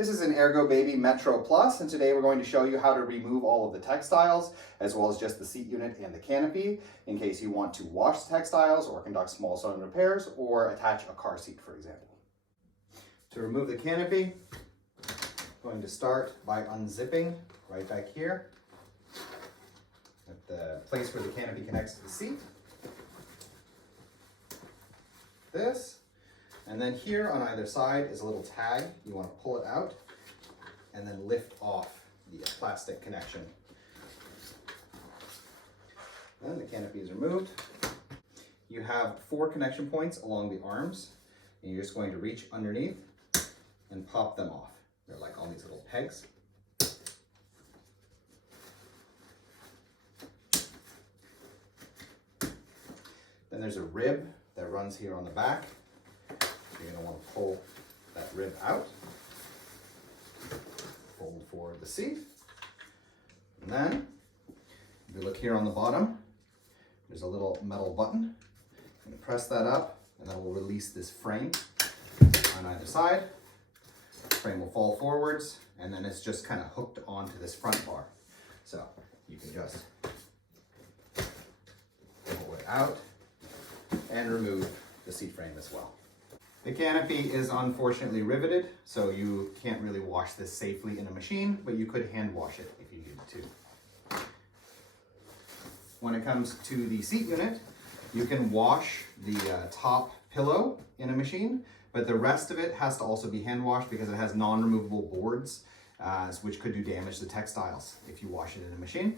This is an Ergobaby Metro Plus, and today we're going to show you how to remove all of the textiles, as well as just the seat unit and the canopy, in case you want to wash the textiles or conduct small sewing repairs or attach a car seat, for example. To remove the canopy, I'm going to start by unzipping right back here at the place where the canopy connects to the seat. This. And then here on either side is a little tag. You want to pull it out and then lift off the plastic connection. Then the canopy is removed. You have 4 connection points along the arms, and you're just going to reach underneath and pop them off. They're like all these little pegs. Then there's a rib that runs here on the back. You're going to want to pull that rib out, fold forward the seat, and then if you look here on the bottom, there's a little metal button. You press that up, and that will release this frame on either side. The frame will fall forwards, and then it's just kind of hooked onto this front bar. So you can just pull it out and remove the seat frame as well. The canopy is unfortunately riveted, so you can't really wash this safely in a machine, but you could hand wash it if you needed to. When it comes to the seat unit, you can wash the top pillow in a machine, but the rest of it has to also be hand washed because it has non-removable boards, which could do damage to textiles if you wash it in a machine.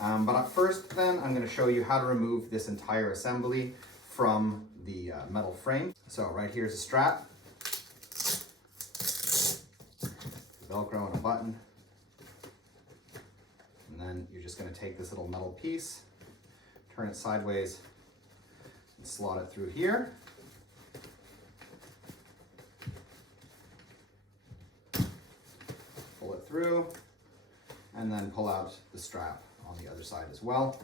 But first then, I'm going to show you how to remove this entire assembly from the metal frame. So right here's a strap, Velcro and a button, and then you're just going to take this little metal piece, turn it sideways, and slot it through here. Pull it through, and then pull out the strap on the other side as well.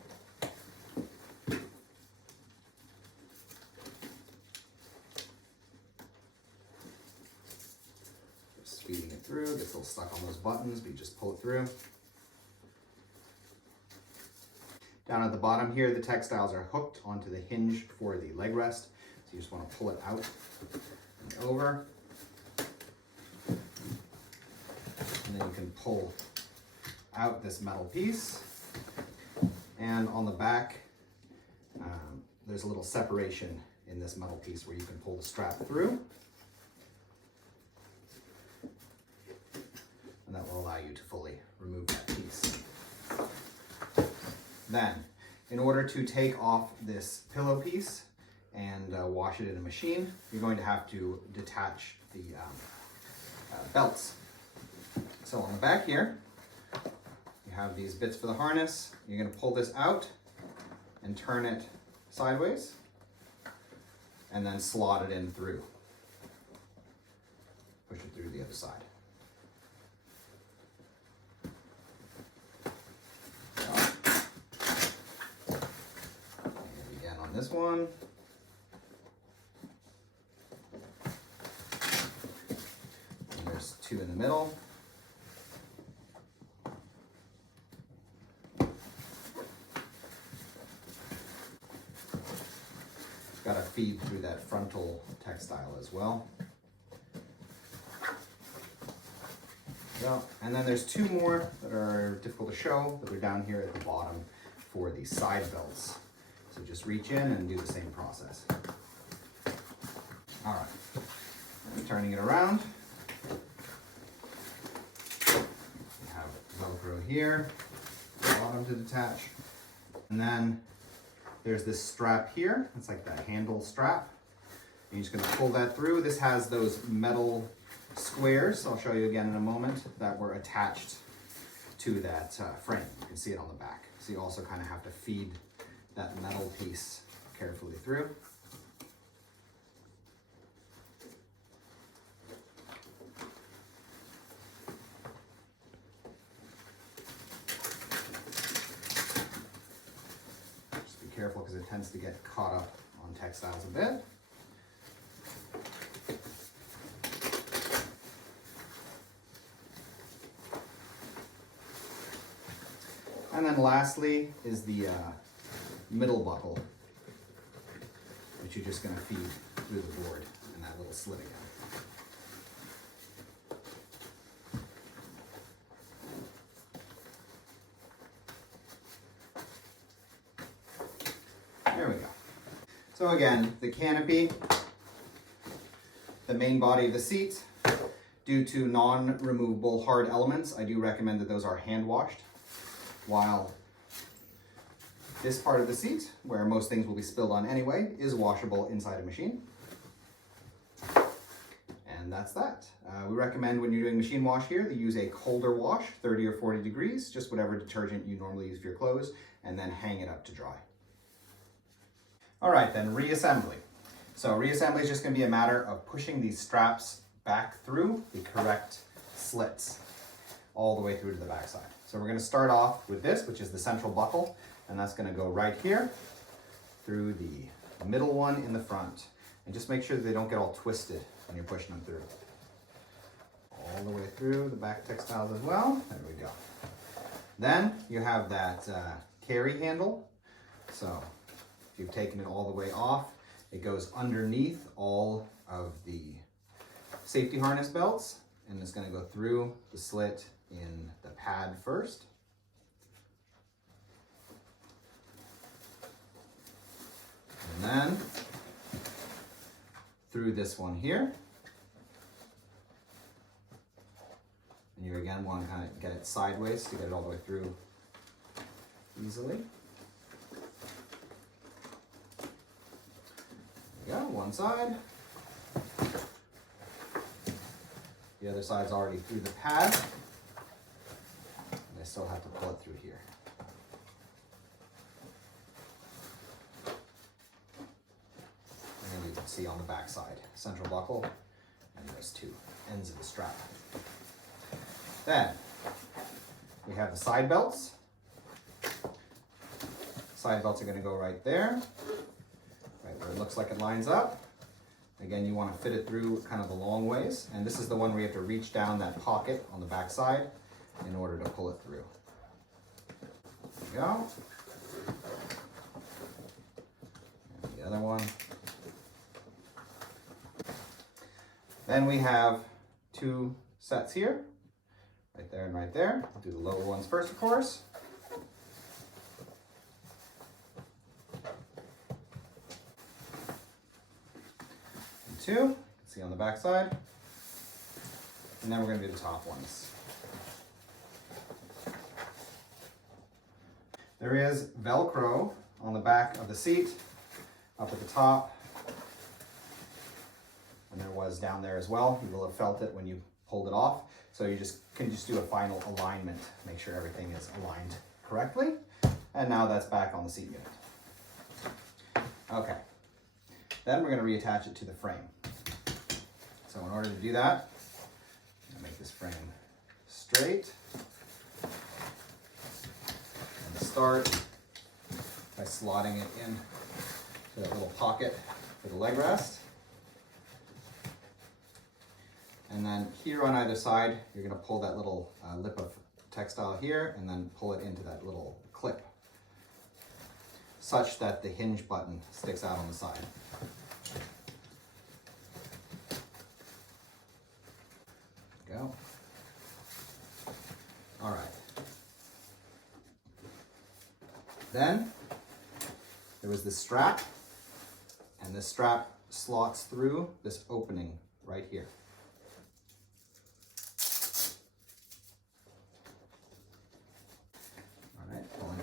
Feeding it through, gets a little stuck on those buttons, but you just pull it through. Down at the bottom here, the textiles are hooked onto the hinge for the leg rest, so you just want to pull it out and over. And then you can pull out this metal piece. And on the back, there's a little separation in this metal piece where you can pull the strap through. And that will allow you to fully remove that piece. Then, in order to take off this pillow piece and wash it in a machine, you're going to have to detach the belts. So on the back here, you have these bits for the harness. You're going to pull this out and turn it sideways, and then slot it in through. Push it through the other side. This one. And there's 2 in the middle. Got to feed through that frontal textile as well. So, and then there's 2 more that are difficult to show, but they're down here at the bottom for the side belts. So just reach in and do the same process. All right, and turning it around. You have Velcro here, bottom to detach. And then there's this strap here. It's like that handle strap. And you're just gonna pull that through. This has those metal squares, I'll show you again in a moment, that were attached to that frame. You can see it on the back. So you also kind of have to feed that metal piece carefully through. Just be careful because it tends to get caught up on textiles a bit. And then lastly is the middle buckle, which you're just going to feed through the board and that little slit again. There we go. So again, the canopy, the main body of the seat, due to non-removable hard elements, I do recommend that those are hand washed, while this part of the seat, where most things will be spilled on anyway, is washable inside a machine. And that's that. We recommend when you're doing machine wash here that you use a colder wash, 30 or 40 degrees, just whatever detergent you normally use for your clothes, and then hang it up to dry. All right, then reassembly. So reassembly is just going to be a matter of pushing these straps back through the correct slits all the way through to the back side. So we're going to start off with this, which is the central buckle, and that's going to go right here through the middle one in the front. And just make sure that they don't get all twisted when you're pushing them through. All the way through the back textiles as well. There we go. Then you have that carry handle. So if you've taken it all the way off, it goes underneath all of the safety harness belts, and it's going to go through the slit in the pad first. And then through this one here. And you again want to kind of get it sideways to get it all the way through easily. There we go, one side. The other side's already through the pad. And I still have to pull it through here. And then you can see on the back side, central buckle, and those two ends of the strap. Then we have the side belts. Side belts are going to go right there, right where it looks like it lines up. Again, you want to fit it through kind of the long ways, and this is the one where you have to reach down that pocket on the back side in order to pull it through. There we go. And the other one. Then we have two sets here, right there and right there. I'll do the lower ones first, of course. And two, you can see on the back side. And then we're going to do the top ones. There is Velcro on the back of the seat, up at the top. And there was down there as well. You will have felt it when you pulled it off. So you can just do a final alignment, make sure everything is aligned correctly. And now that's back on the seat unit. Okay. Then we're going to reattach it to the frame. So in order to do that, I'm going to make this frame straight. And start by slotting it in to that little pocket for the leg rest. And then here on either side, you're going to pull that little lip of textile here and then pull it into that little clip such that the hinge button sticks out on the side. There we go. All right. Then there was this strap, and this strap slots through this opening right here.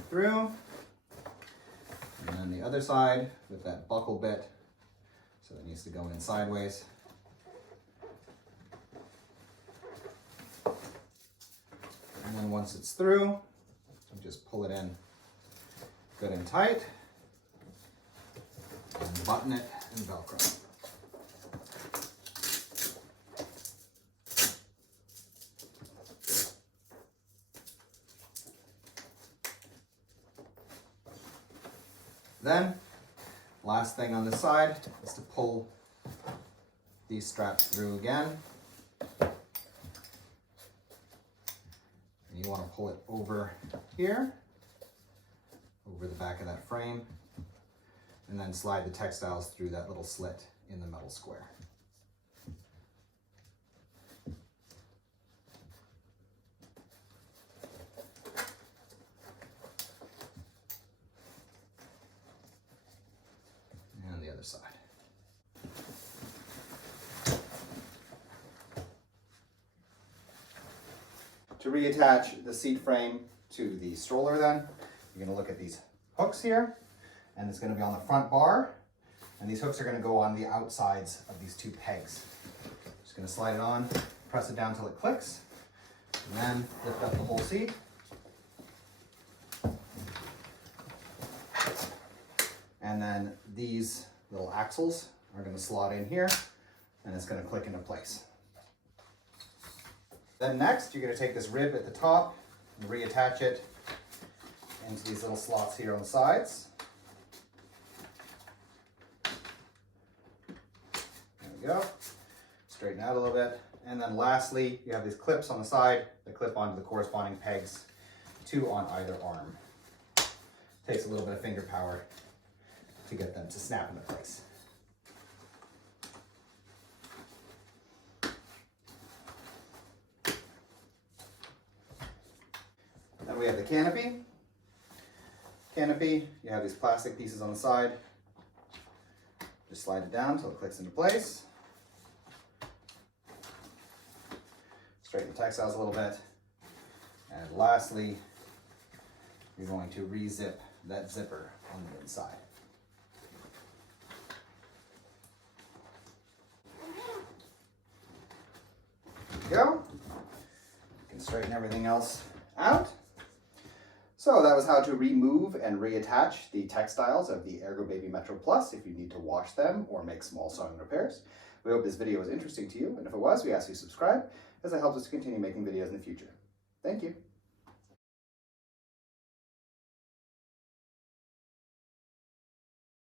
Through, and then the other side with that buckle bit, so it needs to go in sideways. And then once it's through, you just pull it in good and tight, and button it and Velcro. Then, last thing on this side is to pull these straps through again. And you want to pull it over here over the back of that frame, and then slide the textiles through that little slit in the metal square. And the other side. To reattach the seat frame to the stroller then, you're gonna look at these hooks here, and it's gonna be on the front bar, and these hooks are gonna go on the outsides of these two pegs. Just gonna slide it on, press it down till it clicks, and then lift up the whole seat. And then these little axles are gonna slot in here, and it's gonna click into place. Then next, you're gonna take this rib at the top and reattach it into these little slots here on the sides. There we go. Straighten out a little bit. And then lastly, you have these clips on the side that clip onto the corresponding pegs, 2 on either arm. Takes a little bit of finger power to get them to snap into place. Then we have the canopy. Canopy, you have these plastic pieces on the side. Just slide it down until it clicks into place. Straighten the textiles a little bit. And lastly, you're going to re-zip that zipper on the inside. There we go. You can straighten everything else out. So that was how to remove and reattach the textiles of the Ergobaby Metro Plus if you need to wash them or make small sewing repairs. We hope this video was interesting to you, and if it was, we ask you to subscribe, as it helps us to continue making videos in the future. Thank you.